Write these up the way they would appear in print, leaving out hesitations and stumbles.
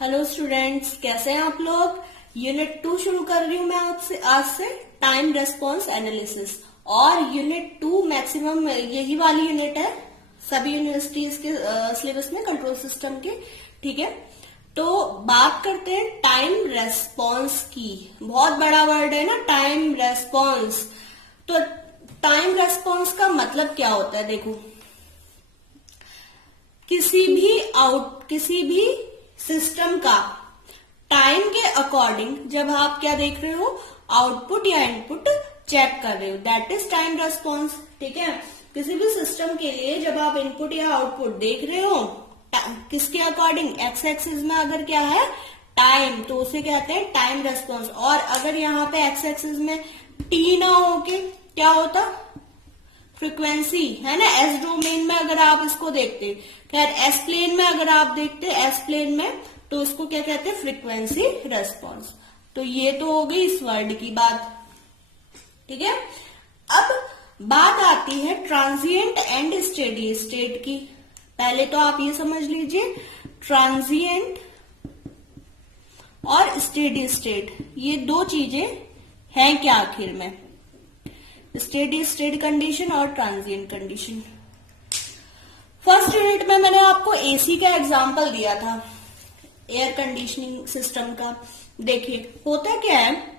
Hello students, कैसे हैं आप लोग। यूनिट 2 शुरू कर रही हूँ मैं आज से टाइम रेस्पॉन्स एनालिसिस। और यूनिट 2 मैक्सिमम यही वाली यूनिट है सभी यूनिवर्सिटीज के सिलेबस में, कंट्रोल सिस्टम के। ठीक है, तो बात करते हैं टाइम रेस्पॉन्स की। बहुत बड़ा वर्ड है ना, टाइम रेस्पॉन्स। तो टाइम रेस्पॉन्स का मतलब क्या होता है, देखो, किसी भी सिस्टम का टाइम के अकॉर्डिंग जब आप क्या देख रहे हो, आउटपुट या इनपुट चेक कर रहे हो, दैट इज टाइम रेस्पॉन्स। ठीक है, किसी भी सिस्टम के लिए जब आप इनपुट या आउटपुट देख रहे हो किसके अकॉर्डिंग, एक्स एक्सिस में अगर क्या है टाइम, तो उसे कहते हैं टाइम रेस्पॉन्स। और अगर यहाँ पे एक्स एक्सिस में टी ना हो के क्या होता, फ्रीक्वेंसी, है ना। एस डोमेन में अगर आप इसको देखते, खैर एस प्लेन में अगर आप देखते एस प्लेन में, तो इसको क्या कहते हैं, फ्रीक्वेंसी रेस्पॉन्स। तो ये तो हो गई इस वर्ड की बात। ठीक है, अब बात आती है ट्रांजिएंट एंड स्टेडी स्टेट की। पहले तो आप ये समझ लीजिए, ट्रांजिएंट और स्टेडी स्टेट ये दो चीजें हैं क्या आखिर में, स्टेडी स्टेट कंडीशन और ट्रांजिएंट कंडीशन। फर्स्ट यूनिट में मैंने आपको एसी का एग्जांपल दिया था, एयर कंडीशनिंग सिस्टम का। देखिए होता क्या है,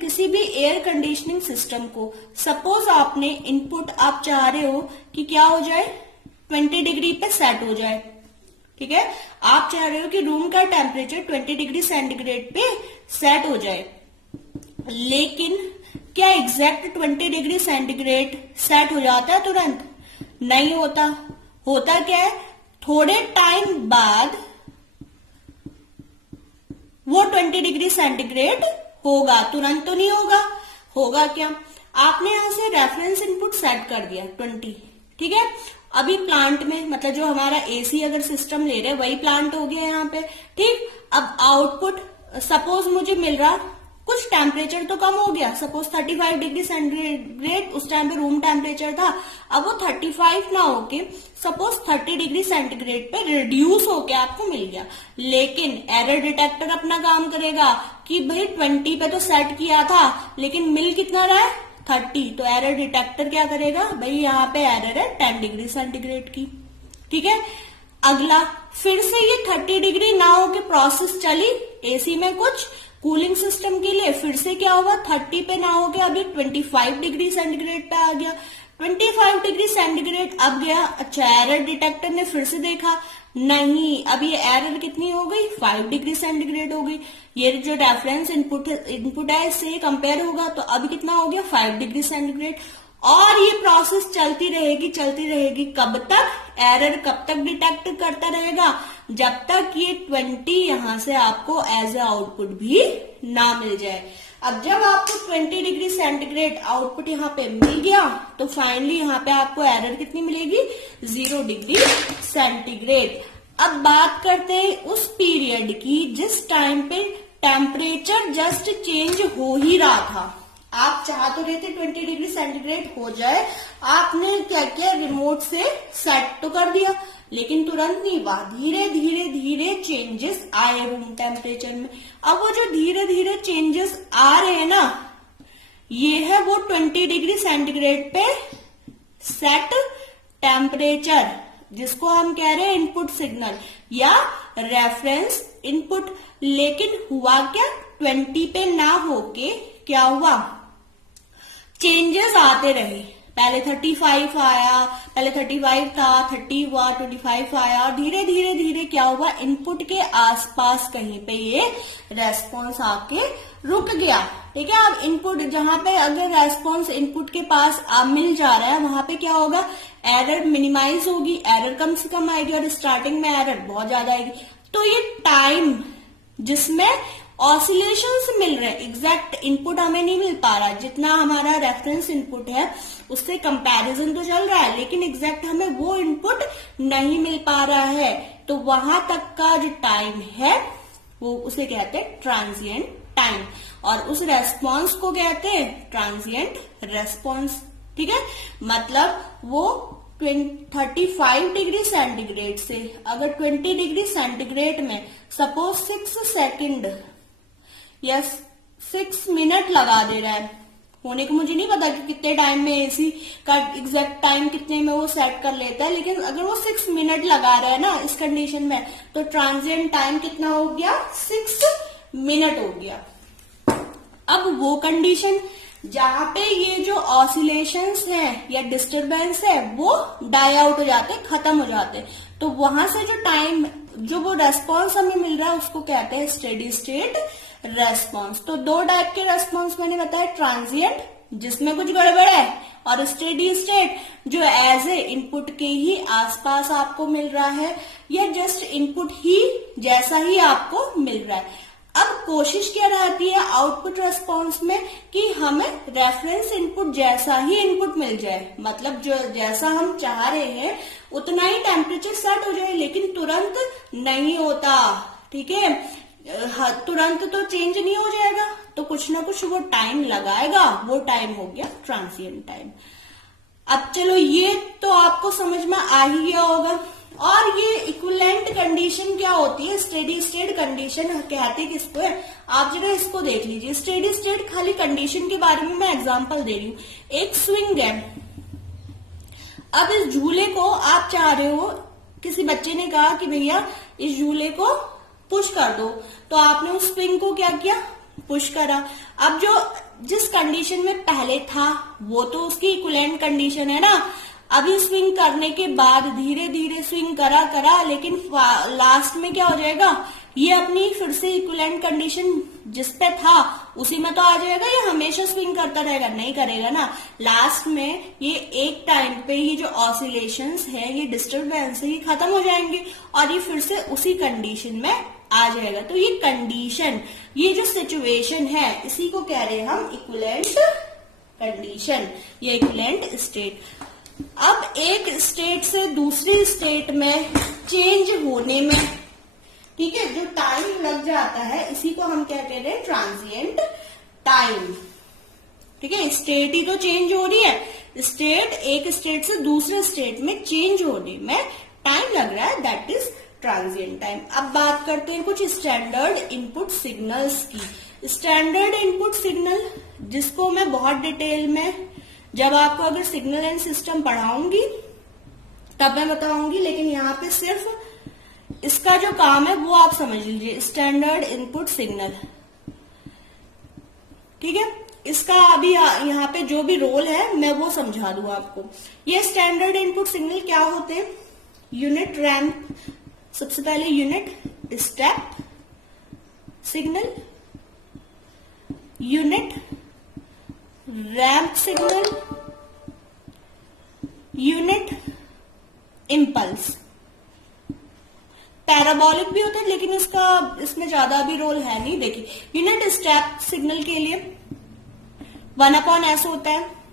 किसी भी एयर कंडीशनिंग सिस्टम को, सपोज आपने इनपुट आप चाह रहे हो कि क्या हो जाए, 20 डिग्री पे सेट हो जाए। ठीक है, आप चाह रहे हो कि रूम का टेम्परेचर 20 डिग्री सेंटीग्रेड पे सेट हो जाए, लेकिन क्या एग्जैक्ट 20 डिग्री सेंटीग्रेड सेट हो जाता है तुरंत? नहीं होता। होता क्या है, थोड़े टाइम बाद वो 20 डिग्री सेंटीग्रेड होगा, तुरंत तो नहीं होगा। होगा क्या, आपने यहां से रेफरेंस इनपुट सेट कर दिया 20। ठीक है, अभी प्लांट में, मतलब जो हमारा एसी अगर सिस्टम ले रहे हैं वही प्लांट हो गया यहाँ पे। ठीक, अब आउटपुट सपोज मुझे मिल रहा, कुछ टेम्परेचर तो कम हो गया, सपोज 35 डिग्री सेंटीग्रेड उस टाइम पे रूम टेम्परेचर था, अब वो 35 ना होके सपोज 30 डिग्री सेंटीग्रेड पे रिड्यूस होके आपको मिल गया। लेकिन एरर डिटेक्टर अपना काम करेगा कि भाई 20 पे तो सेट किया था लेकिन मिल कितना रहा है, 30। तो एरर डिटेक्टर क्या करेगा, भाई यहाँ पे एरर है 10 डिग्री सेंटीग्रेड की। ठीक है, अगला फिर से ये 30 डिग्री ना होके प्रोसेस चली एसी में, कुछ कूलिंग सिस्टम के लिए फिर से क्या हुआ, 30 पे ना हो गया, अभी 25 डिग्री सेंटीग्रेड पे आ गया। 25 डिग्री सेंटीग्रेड अब गया, अच्छा एरर डिटेक्टर ने फिर से देखा, नहीं, अब ये एरर कितनी हो गई, 5 डिग्री सेंटीग्रेड हो गई। ये जो रेफरेंस इनपुट है इससे कंपेयर होगा, तो अभी कितना हो गया, 5 डिग्री सेंटीग्रेड। और ये प्रोसेस चलती रहेगी कब तक, एरर कब तक डिटेक्ट करता रहेगा, जब तक ये 20 यहां से आपको एज ए आउटपुट भी ना मिल जाए। अब जब आपको 20 डिग्री सेंटीग्रेड आउटपुट यहाँ पे मिल गया, तो फाइनली यहाँ पे आपको एरर कितनी मिलेगी, 0 डिग्री सेंटीग्रेड। अब बात करते हैं उस पीरियड की जिस टाइम पे टेम्परेचर जस्ट चेंज हो ही रहा था। आप चाह तो रहे थे 20 डिग्री सेंटीग्रेड हो जाए, आपने क्या किया, रिमोट से सेट तो कर दिया, लेकिन तुरंत नहीं हुआ, धीरे चेंजेस आए रूम टेम्परेचर में। अब वो जो धीरे चेंजेस आ रहे हैं ना, ये है वो 20 डिग्री सेंटीग्रेड पे सेट टेम्परेचर, जिसको हम कह रहे हैं इनपुट सिग्नल या रेफरेंस इनपुट। लेकिन हुआ क्या, 20 पे ना होके क्या हुआ, चेंजेस आते रहे। पहले 35 आया, पहले 35 था, 30 हुआ, 25 आया, और धीरे क्या हुआ, इनपुट के आसपास कहीं पे ये रेस्पॉन्स आके रुक गया। ठीक है, अब इनपुट जहां पे अगर रेस्पॉन्स इनपुट के पास मिल जा रहा है, वहां पे क्या होगा, एरर मिनिमाइज होगी, एरर कम से कम आएगी, और स्टार्टिंग में एरर बहुत ज्यादा आएगी। तो ये टाइम जिसमें ऑसिलेशंस मिल रहे हैं, एग्जैक्ट इनपुट हमें नहीं मिल पा रहा, जितना हमारा रेफरेंस इनपुट है उससे कंपैरिजन तो चल रहा है, लेकिन एग्जैक्ट हमें वो इनपुट नहीं मिल पा रहा है, तो वहां तक का जो टाइम है वो उसे कहते हैं ट्रांजिएंट टाइम, और उस रेस्पॉन्स को कहते हैं ट्रांजिएंट रेस्पॉन्स। ठीक है, मतलब वो 35 डिग्री सेंटीग्रेड से अगर 20 डिग्री सेंटीग्रेड में सपोज 6 सेकंड या 6 मिनट लगा दे रहा है होने को, मुझे नहीं पता कि कितने टाइम में एसी का एग्जैक्ट टाइम कितने में वो सेट कर लेता है, लेकिन अगर वो 6 मिनट लगा रहा है ना इस कंडीशन में, तो ट्रांजिएंट टाइम कितना हो गया, 6 मिनट हो गया। अब वो कंडीशन जहां पे ये जो ऑसिलेशंस हैं या डिस्टरबेंस है वो डाई आउट हो जाते, खत्म हो जाते, तो वहां से जो टाइम, जो वो रेस्पॉन्स हमें मिल रहा है उसको कहते हैं स्टेडी स्टेट रेस्पॉन्स। तो दो टाइप के रेस्पॉन्स मैंने बताया, ट्रांजिएंट जिसमें कुछ गड़बड़ है, और स्टेडी स्टेट जो एज ए इनपुट के ही आसपास आपको मिल रहा है या जस्ट इनपुट ही जैसा ही आपको मिल रहा है। अब कोशिश क्या रहती है आउटपुट रेस्पॉन्स में कि हमें रेफरेंस इनपुट जैसा ही इनपुट मिल जाए, मतलब जो जैसा हम चाह रहे हैं उतना ही टेम्परेचर सेट हो जाए, लेकिन तुरंत नहीं होता, ठीक है, तुरंत तो चेंज नहीं हो जाएगा, तो कुछ ना कुछ वो टाइम लगाएगा, वो टाइम हो गया ट्रांजिएंट टाइम। अब चलो ये तो आपको समझ में आ ही गया होगा। और ये इक्विवेलेंट कंडीशन क्या होती है, स्टेडी स्टेट कंडीशन कहते हैं किसको है, आप जरा इसको देख लीजिए। स्टेडी स्टेट खाली कंडीशन के बारे में मैं एग्जांपल दे रही हूँ। एक स्विंग है, अब इस झूले को आप चाह रहे हो, किसी बच्चे ने कहा कि भैया इस झूले को पुश कर दो, तो आपने उस स्विंग को क्या किया, पुश करा। अब जो जिस कंडीशन में पहले था वो तो उसकी इक्विवेलेंट कंडीशन है ना, अभी स्विंग करने के बाद धीरे धीरे स्विंग करा, लेकिन लास्ट में क्या हो जाएगा, ये अपनी फिर से इक्विवेलेंट कंडीशन जिस पे था उसी में तो आ जाएगा, ये हमेशा स्विंग करता रहेगा, नहीं करेगा ना। लास्ट में ये एक टाइम पे ये जो ऑसिलेशंस है, ये डिस्टरबेंस है, ये खत्म हो जाएंगे और ये फिर से उसी कंडीशन में आ जाएगा। तो ये कंडीशन, ये जो सिचुएशन है, इसी को कह रहे हैं हम इक्विवेलेंट कंडीशन या इक्विवेलेंट स्टेट। अब एक स्टेट से दूसरी स्टेट में चेंज होने में, ठीक है, जो टाइम लग जाता है इसी को हम क्या कह रहे हैं, ट्रांजिएंट टाइम, ठीक है। स्टेट ही तो चेंज हो रही है, स्टेट एक स्टेट से दूसरे स्टेट में चेंज होने में टाइम लग रहा है, दैट इज ट्रांजिएंट टाइम। अब बात करते हैं कुछ स्टैंडर्ड इनपुट सिग्नल्स की। स्टैंडर्ड इनपुट सिग्नल जिसको मैं बहुत डिटेल में जब आपको अगर सिग्नल एंड सिस्टम पढ़ाऊंगी तब मैं बताऊंगी, लेकिन यहाँ पे सिर्फ इसका जो काम है वो आप समझ लीजिए, स्टैंडर्ड इनपुट सिग्नल, ठीक है। इसका अभी यहाँ पे जो भी रोल है मैं वो समझा दूं आपको। ये स्टैंडर्ड इनपुट सिग्नल क्या होते हैं, यूनिट रैंप, सबसे पहले unit step signal, unit ramp signal, unit impulse. Parabolic भी होता है लेकिन इसमें ज्यादा भी रोल है नहीं। देखिए यूनिट स्टेप सिग्नल के लिए 1/s होता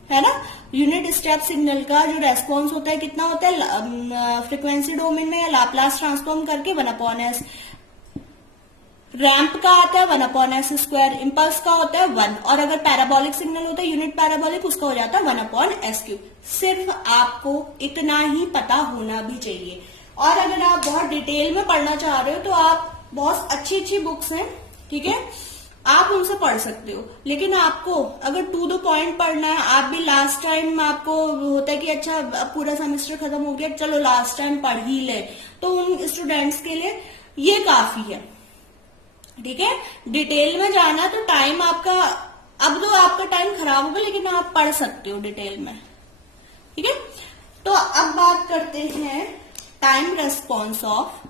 है ना। यूनिट स्टेप सिग्नल का जो रेस्पॉन्स होता है कितना होता है, फ्रीक्वेंसी डोमेन में या लाप्लास ट्रांसफॉर्म करके 1/s। रैंप का आता है 1/s², इम्पल्स का होता है 1, और अगर पैराबोलिक सिग्नल होता है यूनिट पैराबोलिक, उसका हो जाता है 1/s³। सिर्फ आपको इतना ही पता होना भी चाहिए। और अगर आप बहुत डिटेल में पढ़ना चाह रहे हो तो आप बहुत अच्छी अच्छी बुक्स हैं, ठीक है, आप उनसे पढ़ सकते हो। लेकिन आपको अगर टू द पॉइंट पढ़ना है, आप भी लास्ट टाइम आपको होता है कि अच्छा अब पूरा सेमेस्टर खत्म हो गया, चलो लास्ट टाइम पढ़ ही ले, तो उन स्टूडेंट्स के लिए ये काफी है, ठीक है। डिटेल में जाना तो टाइम आपका, अब तो आपका टाइम खराब होगा, लेकिन आप पढ़ सकते हो डिटेल में, ठीक है। तो अब बात करते हैं time response of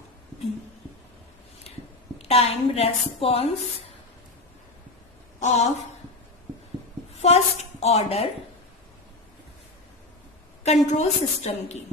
first order control system की।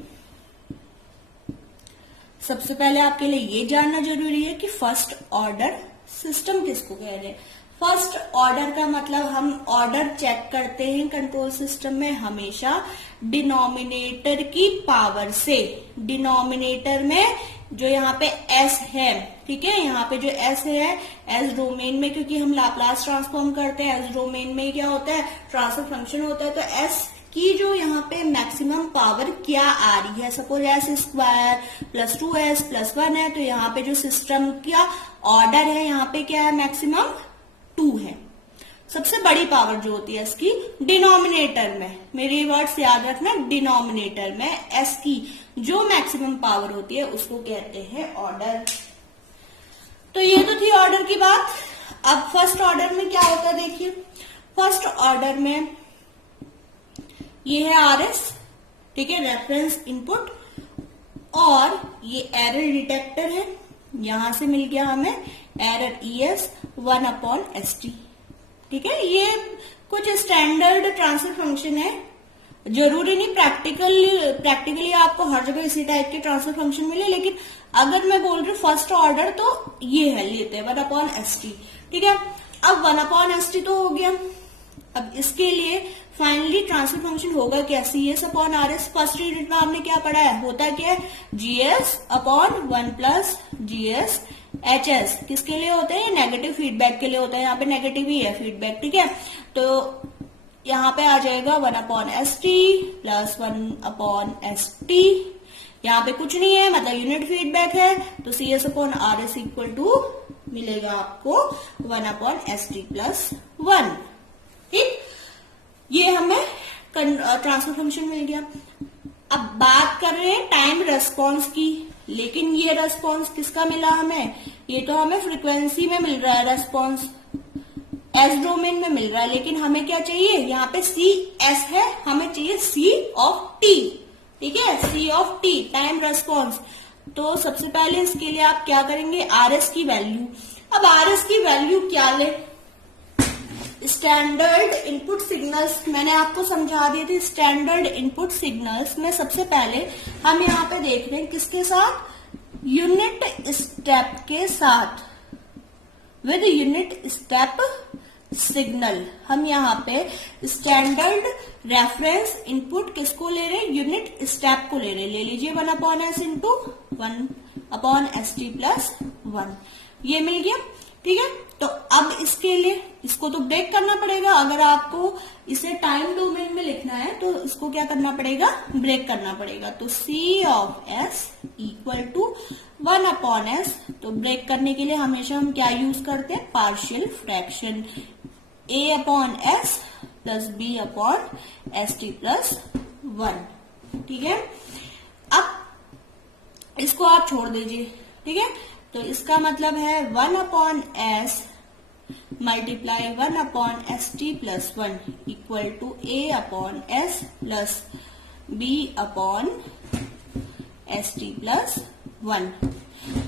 सबसे पहले आपके लिए ये जानना जरूरी है कि फर्स्ट ऑर्डर सिस्टम किसको कह रहे हैं। फर्स्ट ऑर्डर का मतलब हम ऑर्डर चेक करते हैं कंट्रोल सिस्टम में हमेशा डिनोमिनेटर की पावर से। डिनोमिनेटर में जो यहाँ पे एस है, ठीक है, यहाँ पे जो एस है, एस डोमेन में, क्योंकि हम लाप्लास ट्रांसफॉर्म करते हैं, एस डोमेन में क्या होता है, ट्रांसफर फंक्शन होता है, तो एस कि जो यहाँ पे मैक्सिमम पावर क्या आ रही है। Suppose S square plus 2s plus 1 है, तो यहाँ पे जो सिस्टम का ऑर्डर है यहाँ पे क्या है, मैक्सिमम 2 है। सबसे बड़ी पावर जो होती है इसकी डिनोमिनेटर में, मेरे वर्ड्स याद रखना, डिनोमिनेटर में एस की जो मैक्सिमम पावर होती है उसको कहते हैं ऑर्डर। तो ये तो थी ऑर्डर की बात। अब फर्स्ट ऑर्डर में क्या होता है देखिए, फर्स्ट ऑर्डर में ये है RS, ठीक है, रेफरेंस इनपुट, और ये एरर डिटेक्टर है, यहां से मिल गया हमें एरर ES 1/ST, ठीक है। ये कुछ स्टैंडर्ड ट्रांसफर फंक्शन है, जरूरी नहीं प्रैक्टिकली आपको हर जगह इसी टाइप के ट्रांसफर फंक्शन मिले, लेकिन अगर मैं बोल रही हूँ फर्स्ट ऑर्डर तो ये है, लेते हैं 1/ST, ठीक है। अब 1/ST तो हो गया। अब इसके लिए फाइनली ट्रांसफर फंक्शन होगा क्या, CS/RS। फर्स्ट यूनिट में आपने क्या पढ़ा है, होता क्या है, GS/1 प्लस GS/HS। किसके लिए होता है, ये नेगेटिव फीडबैक के लिए होता है, यहाँ पे नेगेटिव ही है फीडबैक, ठीक है। तो यहाँ पे आ जाएगा 1/ST प्लस 1/ST, यहाँ पे कुछ नहीं है, मतलब यूनिट फीडबैक है, तो CS/RS इक्वल टू मिलेगा आपको 1/ST प्लस 1, ठीक। ये हमें ट्रांसफर फंक्शन मिल गया। अब बात कर रहे हैं टाइम रेस्पॉन्स की, लेकिन ये रेस्पॉन्स किसका मिला हमें, ये तो हमें फ्रीक्वेंसी में मिल रहा है रेस्पॉन्स, एस डोमेन में मिल रहा है, लेकिन हमें क्या चाहिए, यहाँ पे CS है, हमें चाहिए C(t), ठीक है, C(t), टाइम रेस्पॉन्स। तो सबसे पहले इसके लिए आप क्या करेंगे, RS की वैल्यू। अब RS की वैल्यू क्या ले, स्टैंडर्ड इनपुट सिग्नल्स मैंने आपको समझा दिए थे। स्टैंडर्ड इनपुट सिग्नल्स में सबसे पहले हम यहाँ पे देख रहे हैं किसके साथ, यूनिट स्टेप के साथ, विद यूनिट स्टेप सिग्नल। हम यहाँ पे स्टैंडर्ड रेफरेंस इनपुट किसको ले रहे हैं, यूनिट स्टेप को ले रहे हैं। ले लीजिए 1/S इंटू 1/ST प्लस 1, ये मिल गया, ठीक है। तो अब इसके लिए इसको तो ब्रेक करना पड़ेगा, अगर आपको इसे टाइम डोमेन में लिखना है तो इसको क्या करना पड़ेगा, ब्रेक करना पड़ेगा। तो C(S) इक्वल टू 1/S, तो ब्रेक करने के लिए हमेशा हम क्या यूज करते हैं, partial fraction, A/S plus B/ST plus 1, ठीक है। अब इसको आप छोड़ दीजिए, ठीक है। तो इसका मतलब है 1/S multiply 1/ST plus 1 equal to A/S plus B/ST plus 1।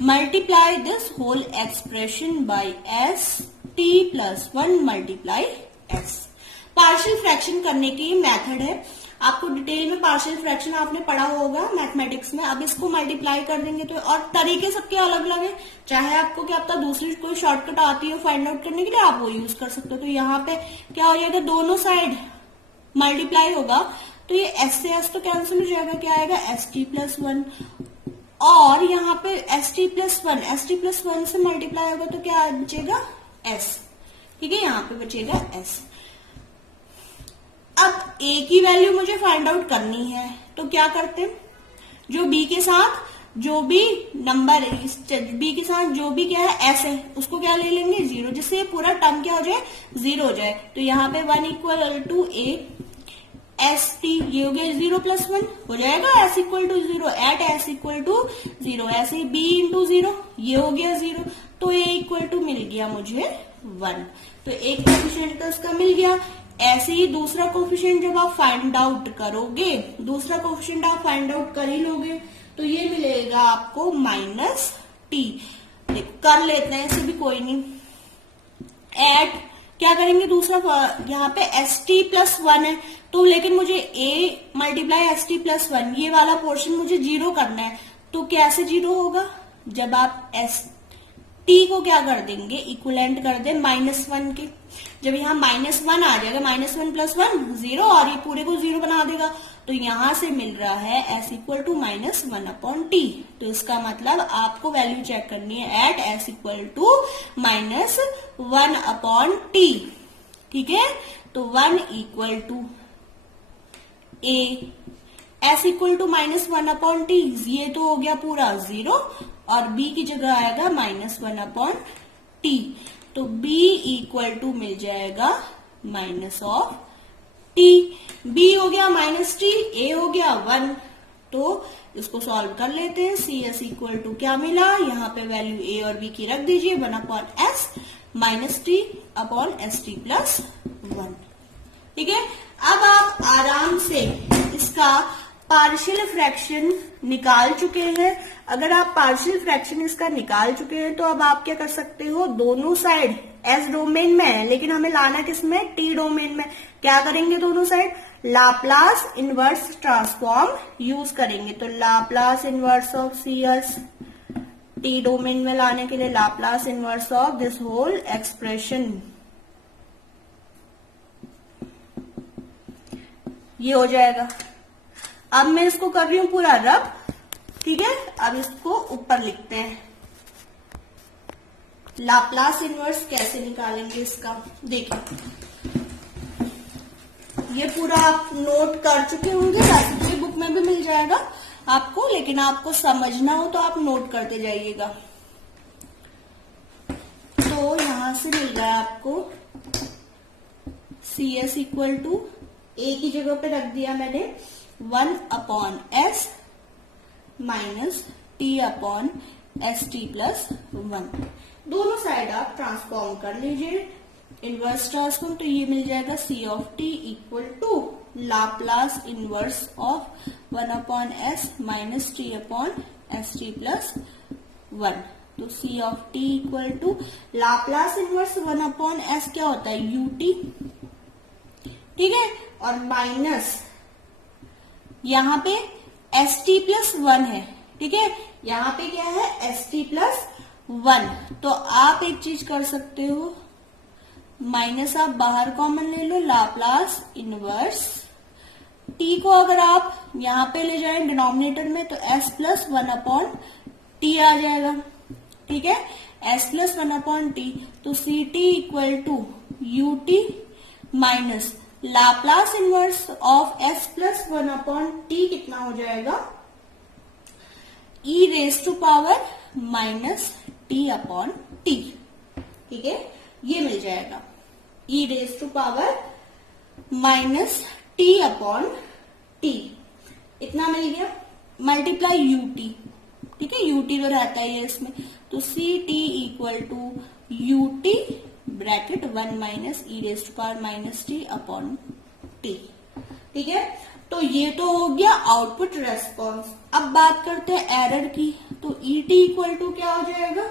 Multiply this whole expression by ST plus 1 multiply S। Partial fraction करने की मेथड है, आपको डिटेल में पार्शियल फ्रैक्शन आपने पढ़ा होगा मैथमेटिक्स में। अब इसको मल्टीप्लाई कर देंगे तो, और तरीके सबके अलग अलग है, चाहे आपको क्या पता दूसरी कोई शॉर्टकट आती हो फाइंड आउट करने के लिए, आप वो यूज कर सकते हो। तो यहाँ पे क्या हो जाएगा, दोनों साइड मल्टीप्लाई होगा तो ये S से S तो कैंसिल हो जाएगा, क्या आएगा ST प्लस 1, और यहाँ पे ST प्लस 1 से मल्टीप्लाई होगा तो क्या बचेगा, S, ठीक है, यहाँ पे बचेगा S। अब A की वैल्यू मुझे फाइंड आउट करनी है, तो क्या करते हैं, जो B के साथ जो भी नंबर है, B के साथ जो भी क्या है S है, उसको क्या ले लेंगे 0, जिससे पूरा टर्म क्या हो जाए, 0 हो जाए। तो यहाँ पे 1 इक्वल टू A ST, ये हो गया 0 प्लस 1 हो जाएगा, S equal to 0 at S equal to 0, ऐसे B इंटू 0, ये हो गया 0, तो A इक्वल टू मिल गया मुझे 1। तो एक कोएफिशिएंट तो उसका मिल गया। ऐसे ही दूसरा कोएफिशिएंट जब आप फाइंड आउट करोगे, दूसरा कोएफिशिएंट आप फाइंड आउट कर ही लोगे, तो ये मिलेगा आपको -t। कर लेते हैं, ऐसे भी कोई नहीं। एट क्या करेंगे, दूसरा यहाँ पे ST प्लस 1 है, तो लेकिन मुझे A मल्टीप्लाई ST प्लस 1 ये वाला पोर्शन मुझे 0 करना है, तो कैसे 0 होगा, जब आप ST को क्या कर देंगे, इक्विवेलेंट कर दे -1 के। जब यहाँ -1 आ जाएगा, -1 प्लस 1 0, और ये पूरे को 0 बना देगा, तो यहां से मिल रहा है S इक्वल टू -1/t। तो इसका मतलब आपको वैल्यू चेक करनी है eight S equal to -1/t, ठीक है। तो 1 equal to A, S equal to -1/t, ये तो हो गया पूरा 0 और b की जगह आएगा -1/t, तो b इक्वल टू मिल जाएगा -t, b हो गया -t, a हो गया 1, तो इसको सॉल्व कर लेते हैं। सी एस इक्वल टू क्या मिला, यहाँ पे वैल्यू a और b की रख दीजिए, 1/s -t/st+1। ठीक है, अब आप आराम से इसका पार्शियल फ्रैक्शन निकाल चुके हैं। अगर आप पार्शियल फ्रैक्शन इसका निकाल चुके हैं तो अब आप क्या कर सकते हो, दोनों साइड एस डोमेन में है लेकिन हमें लाना किस में, टी डोमेन में। क्या करेंगे, दोनों side Laplace inverse transform use करेंगे। तो Laplace inverse of C S T domain में लाने के लिए Laplace inverse of this whole expression, ये हो जाएगा। अब मैं इसको कर रही हूं पूरा रब, ठीक है। अब इसको ऊपर लिखते हैं, लाप्लास इनवर्स कैसे निकालेंगे इसका, देखिए ये पूरा आप नोट कर चुके होंगे, वैसे तो बुक में भी मिल जाएगा आपको, लेकिन आपको समझना हो तो आप नोट करते जाइएगा। तो यहां से मिल रहा है आपको सी एस इक्वल टू, ए की जगह पे रख दिया मैंने 1/s -t/st+1। दोनों साइड आप ट्रांसफॉर्म कर लीजिए, इनवर्स ट्रांसफॉर्म, तो ये मिल जाएगा C of T equal to Laplace inverse of 1/s -t/st+1। तो C of T equal to Laplace inverse 1/s क्या होता है, यूटी, ठीक है, और माइनस यहाँ पे st+1 है, ठीक है, यहाँ पे क्या है st+1। तो आप एक चीज कर सकते हो, माइनस आप बाहर कॉमन ले लो, लाप्लास इनवर्स t को अगर आप यहाँ पे ले जाएं डिनोमिनेटर में तो s+1/t आ जाएगा, ठीक है, s+1/t। तो C T equal to U T minus Laplace inverse of s+1/t कितना हो जाएगा, e⁻t/t, ठीक है, ये मिल जाएगा e⁻t/t, इतना मिल गया, मल्टीप्लाई यूटी, ठीक है, यूटी तो रहता ही है इसमें, तो C T equal to U T bracket 1 -e⁻t/t, ठीक है। तो ये तो हो गया आउटपुट रेस्पॉन्स। अब बात करते हैं एरर की, तो ई टी इक्वल टू क्या हो जाएगा,